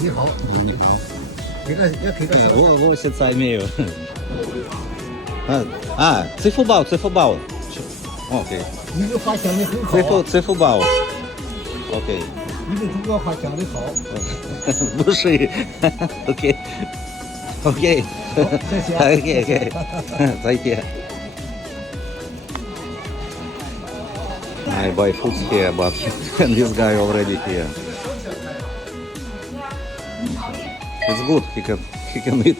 你好，你好，给个要给个手。我现在没有。支付宝，OK，你的话讲的很好。支付宝，OK。你的中国话讲的好。不是，OK，谢谢。OK，再见。I buy food here, but this guy already here. It's good. He can eat.